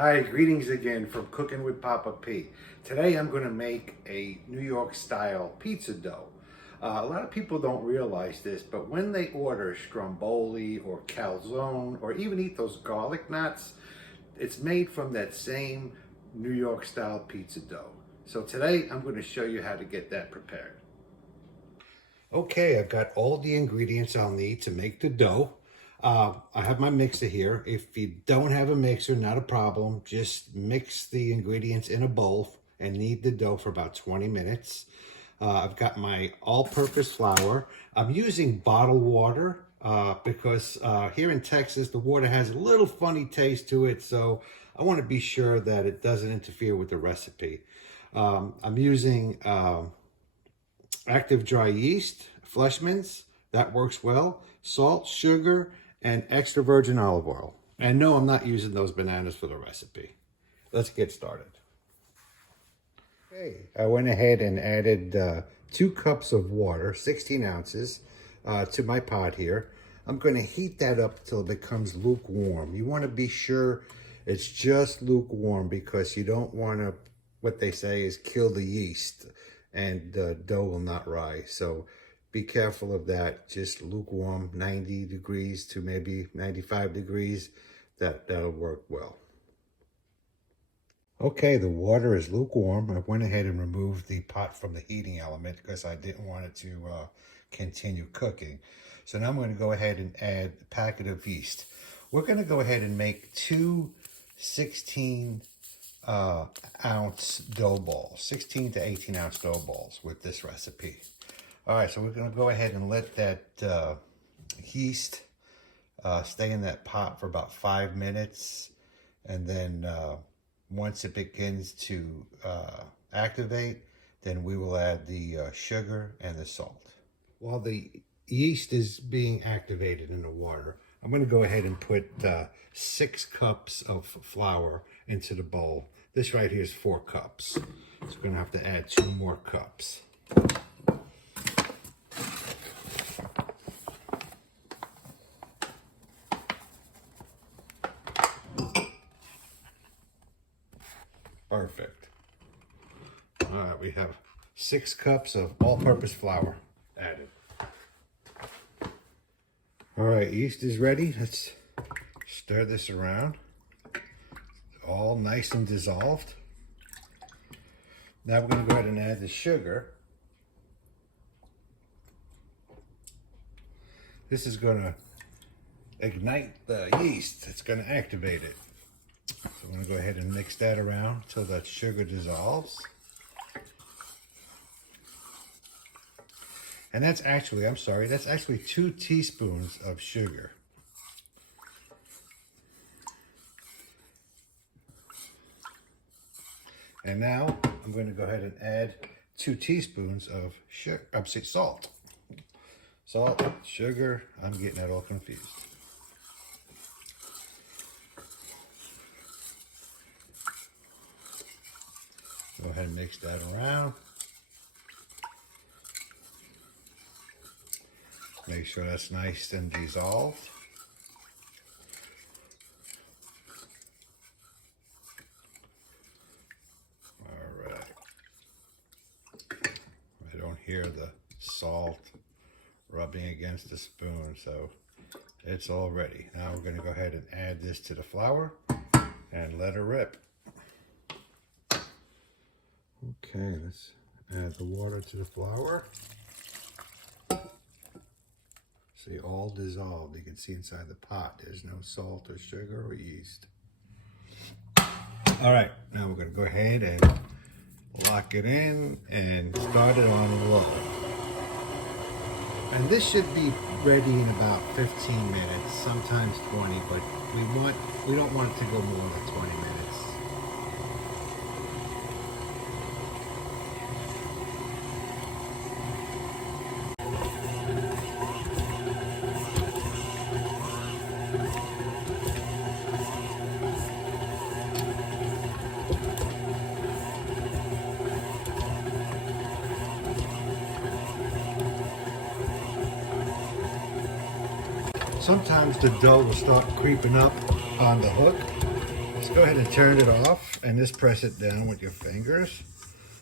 Hi, greetings again from Cooking with Papa P. Today I'm going to make a New York style pizza dough. A lot of people don't realize this, but when they order Stromboli or Calzone or even eat those garlic knots, it's made from that same New York style pizza dough. So today I'm going to show you how to get that prepared. Okay, I've got all the ingredients I'll need to make the dough. I have my mixer here. If you don't have a mixer, not a problem. Just mix the ingredients in a bowl and knead the dough for about 20 minutes. I've got my all-purpose flour. I'm using bottled water because here in Texas, the water has a little funny taste to it, so I want to be sure that it doesn't interfere with the recipe. I'm using active dry yeast, Fleischmann's, that works well, salt, sugar, and extra virgin olive oil. And no, I'm not using those bananas for the recipe. Let's get started. Okay, I went ahead and added 2 cups of water, 16 ounces, to my pot here. I'm going to heat that up until it becomes lukewarm. You want to be sure it's just lukewarm because you don't want to, what they say is kill the yeast and the dough will not rise. So be careful of that. Just lukewarm, 90 degrees to maybe 95 degrees. That'll work well. Okay, the water is lukewarm. I went ahead and removed the pot from the heating element because I didn't want it to continue cooking. So now I'm going to go ahead and add a packet of yeast. We're going to go ahead and make 2 16-ounce dough balls, 16 to 18-ounce dough balls with this recipe. All right, so we're going to go ahead and let that yeast stay in that pot for about 5 minutes. And then once it begins to activate, then we will add the sugar and the salt. While the yeast is being activated in the water, I'm going to go ahead and put 6 cups of flour into the bowl. This right here is 4 cups. So we're going to have to add 2 more cups. Perfect. All right, we have 6 cups of all-purpose flour added. All right, yeast is ready. Let's stir this around. It's all nice and dissolved. Now we're going to go ahead and add the sugar. This is going to ignite the yeast. It's going to activate it. So I'm going to go ahead and mix that around until that sugar dissolves. And that's actually, that's actually 2 teaspoons of sugar. And now I'm going to go ahead and add 2 teaspoons of salt. Salt, sugar, I'm getting that all confused. Go ahead and mix that around. Make sure that's nice and dissolved. All right. I don't hear the salt rubbing against the spoon, so it's all ready. Now we're going to go ahead and add this to the flour and let it rip. Okay, let's add the water to the flour. See, all dissolved. You can see inside the pot, there's no salt or sugar or yeast. All right, now we're gonna go ahead and lock it in and start it on low. And this should be ready in about 15 minutes, sometimes 20, but we don't want it to go more than 20 minutes. Sometimes the dough will start creeping up on the hook. Just go ahead and turn it off and just press it down with your fingers.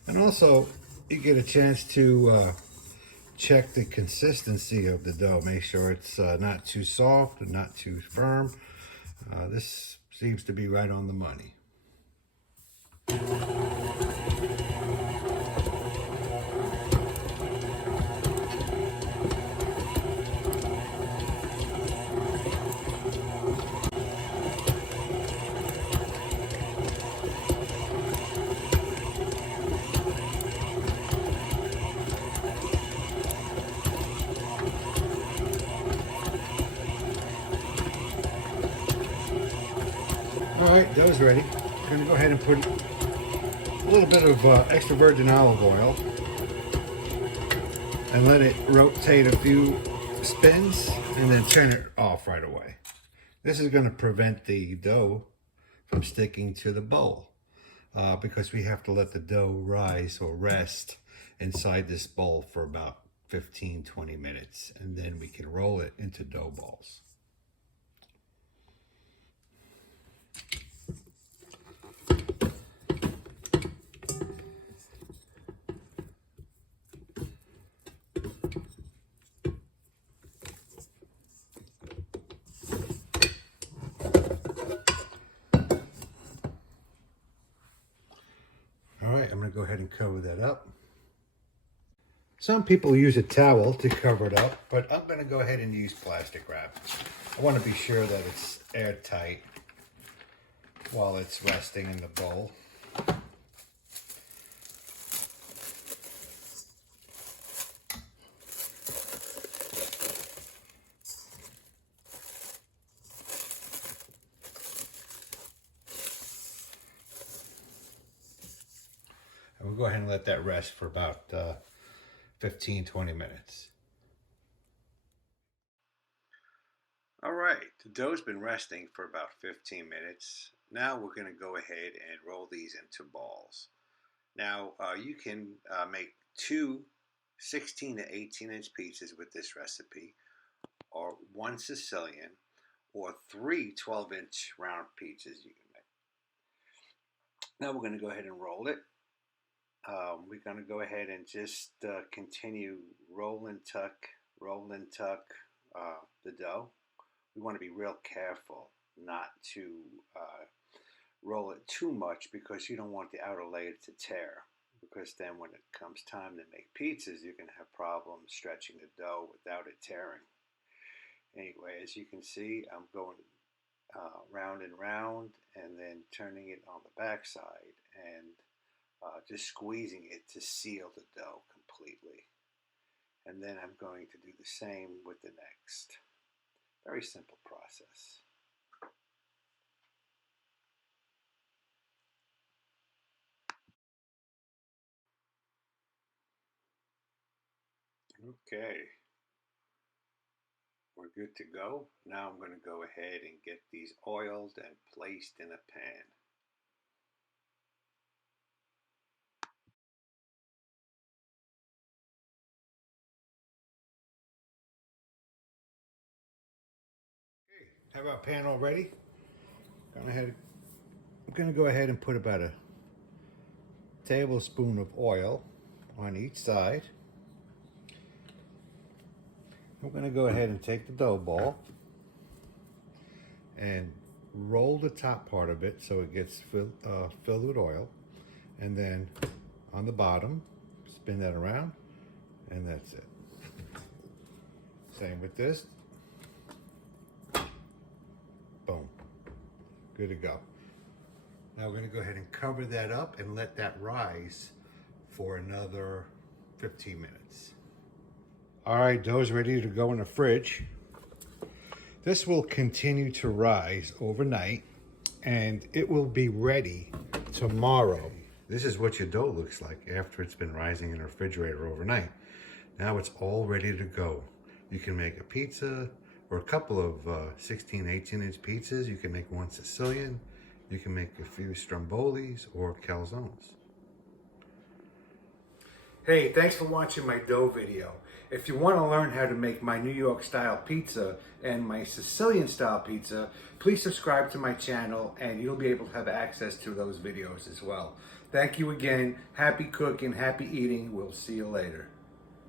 And also, you get a chance to check the consistency of the dough. Make sure it's not too soft and not too firm. This seems to be right on the money. All right, dough's ready. I'm gonna go ahead and put a little bit of extra virgin olive oil and let it rotate a few spins and then turn it off right away. This is gonna prevent the dough from sticking to the bowl because we have to let the dough rise or rest inside this bowl for about 15-20 minutes, and then we can roll it into dough balls. All right, I'm gonna go ahead and cover that up. Some people use a towel to cover it up, but I'm gonna go ahead and use plastic wrap. I wanna be sure that it's airtight while it's resting in the bowl. And we'll go ahead and let that rest for about 15-20 minutes. All right, the dough's been resting for about 15 minutes. Now we're going to go ahead and roll these into balls. Now you can make two 16 to 18 inch pizzas with this recipe, or one Sicilian, or three 12-inch round pizzas you can make. Now we're going to go ahead and roll it. We're going to go ahead and just continue roll and tuck the dough. We want to be real careful not to roll it too much because you don't want the outer layer to tear, because then when it comes time to make pizzas, you're going to have problems stretching the dough without it tearing. Anyway, as you can see, I'm going round and round and then turning it on the back side and just squeezing it to seal the dough completely. And then I'm going to do the same with the next. Very simple process. Okay, we're good to go. Now I'm going to go ahead and get these oiled and placed in a pan. Have our pan all ready? I'm going to go ahead and put about a tablespoon of oil on each side. I'm going to go ahead and take the dough ball and roll the top part of it so it gets filled with oil, and then on the bottom spin that around, and that's it. Same with this. Boom. Good to go. Now we're going to go ahead and cover that up and let that rise for another 15 minutes. All right, dough's ready to go in the fridge. This will continue to rise overnight and it will be ready tomorrow. This is what your dough looks like after it's been rising in the refrigerator overnight. Now it's all ready to go. You can make a pizza or a couple of 16, 18 inch pizzas. You can make one Sicilian. You can make a few Strombolis or Calzones. Hey, thanks for watching my dough video. If you want to learn how to make my New York style pizza and my Sicilian style pizza, please subscribe to my channel and you'll be able to have access to those videos as well. Thank you again. Happy cooking, happy eating. We'll see you later.